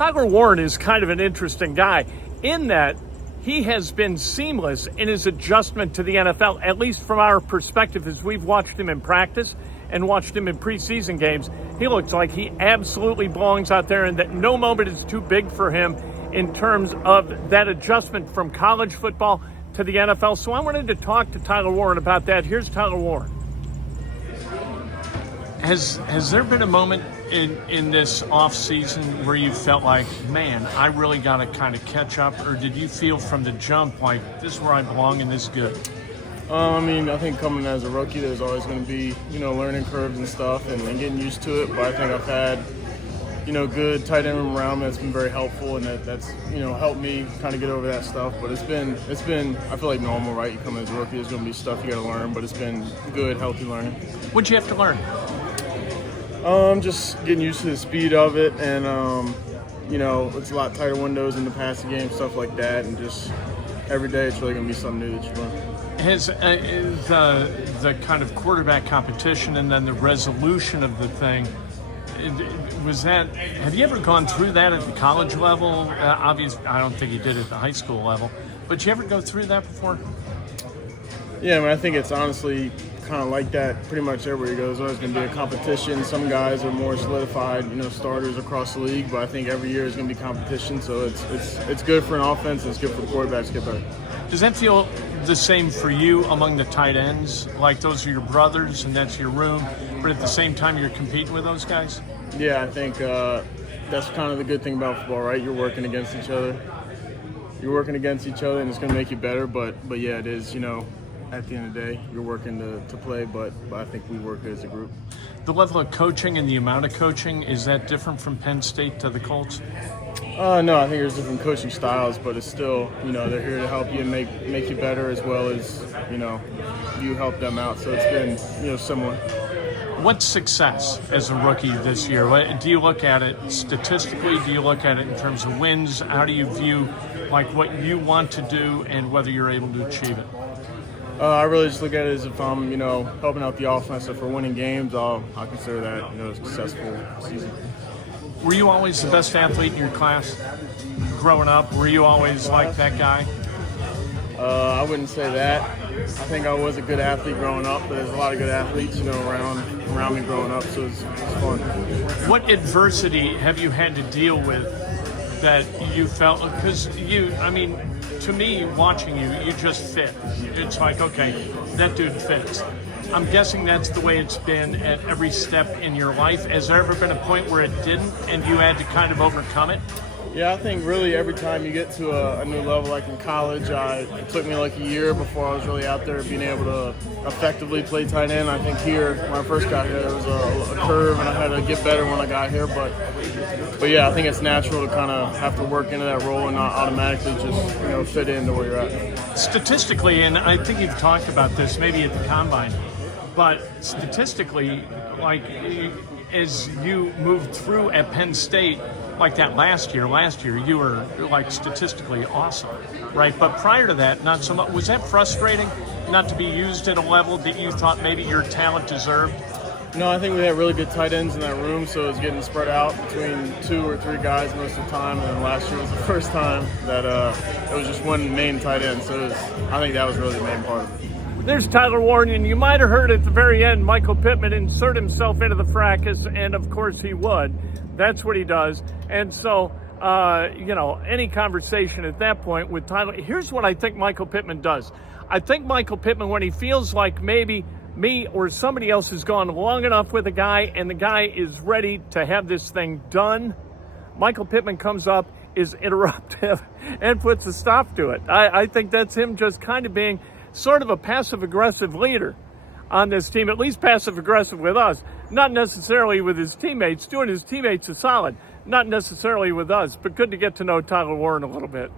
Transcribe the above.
Tyler Warren is kind of an interesting guy in that he has been seamless in his adjustment to the NFL, at least from our perspective as we've watched him in practice and watched him in preseason games. He looks like he absolutely belongs out there and that no moment is too big for him in terms of that adjustment from college football to the NFL. So I wanted to talk to Tyler Warren about that. Here's Tyler Warren. Has there been a moment in this off season where you felt like, man, I really got to kind of catch up, or did you feel from the jump like this is where I belong and this is good? I think coming as a rookie, there's always going to be, learning curves and stuff and getting used to it. But I think I've had, good tight end room around me that's been very helpful, and that's helped me kind of get over that stuff. But it's been I feel like normal, right? You come as a rookie, there's going to be stuff you got to learn, but it's been good, healthy learning. What'd you have to learn? Just getting used to the speed of it, and it's a lot tighter windows in the passing game, stuff like that, and just every day it's really going to be something new that you learn. Has the kind of quarterback competition and then the resolution of the thing, have you ever gone through that at the college level? Obviously, I don't think you did at the high school level, but you ever go through that before? Yeah, I think it's honestly kind of like that pretty much everywhere you go. There's always going to be a competition. Some guys are more solidified, starters across the league, but I think every year is going to be competition. So it's good for an offense and it's good for the quarterbacks to get better. Does that feel the same for you among the tight ends? Like those are your brothers and that's your room, but at the same time you're competing with those guys? Yeah, I think that's kind of the good thing about football, right? You're working against each other. And it's going to make you better. But yeah, it is, at the end of the day, you're working to play, but I think we work as a group. The level of coaching and the amount of coaching, is that different from Penn State to the Colts? No, I think there's different coaching styles, but it's still, they're here to help you and make you better as well as, you help them out. So it's been, similar. What's success as a rookie this year? Do you look at it statistically? Do you look at it in terms of wins? How do you view what you want to do and whether you're able to achieve it? I really just look at it as if I'm, helping out the offense. If we're winning games, I'll consider that, a successful season. Were you always the best athlete in your class growing up? Were you always like that guy? I wouldn't say that. I think I was a good athlete growing up, but there's a lot of good athletes, around me growing up, so it's fun. What adversity have you had to deal with that you felt, because to me, watching you just fit. It's like, okay, that dude fits. I'm guessing that's the way it's been at every step in your life. Has there ever been a point where it didn't and you had to kind of overcome it? Yeah, I think really every time you get to a new level, like in college, it took me like a year before I was really out there being able to effectively play tight end. I think here, when I first got here, there was a curve and I had to get better when I got here. But yeah, I think it's natural to kind of have to work into that role and not automatically just, fit into where you're at. Statistically, and I think you've talked about this maybe at the Combine, but statistically, as you moved through at Penn State, like that last year you were statistically awesome, right? But prior to that, not so much. Was that frustrating not to be used at a level that you thought maybe your talent deserved? No, I think we had really good tight ends in that room, so it was getting spread out between 2 or 3 guys most of the time. And then last year was the first time that it was just one main tight end. So I think that was really the main part of it. There's Tyler Warren, and you might have heard at the very end Michael Pittman insert himself into the fracas, and of course he would. That's what he does. And so, any conversation at that point with Tyler, here's what I think Michael Pittman does. I think Michael Pittman, when he feels like maybe me or somebody else has gone long enough with a guy and the guy is ready to have this thing done, Michael Pittman comes up, is interruptive, and puts a stop to it. I think that's him just kind of being sort of a passive-aggressive leader on this team, at least passive-aggressive with us, not necessarily with his teammates, doing his teammates a solid, not necessarily with us, but good to get to know Tyler Warren a little bit.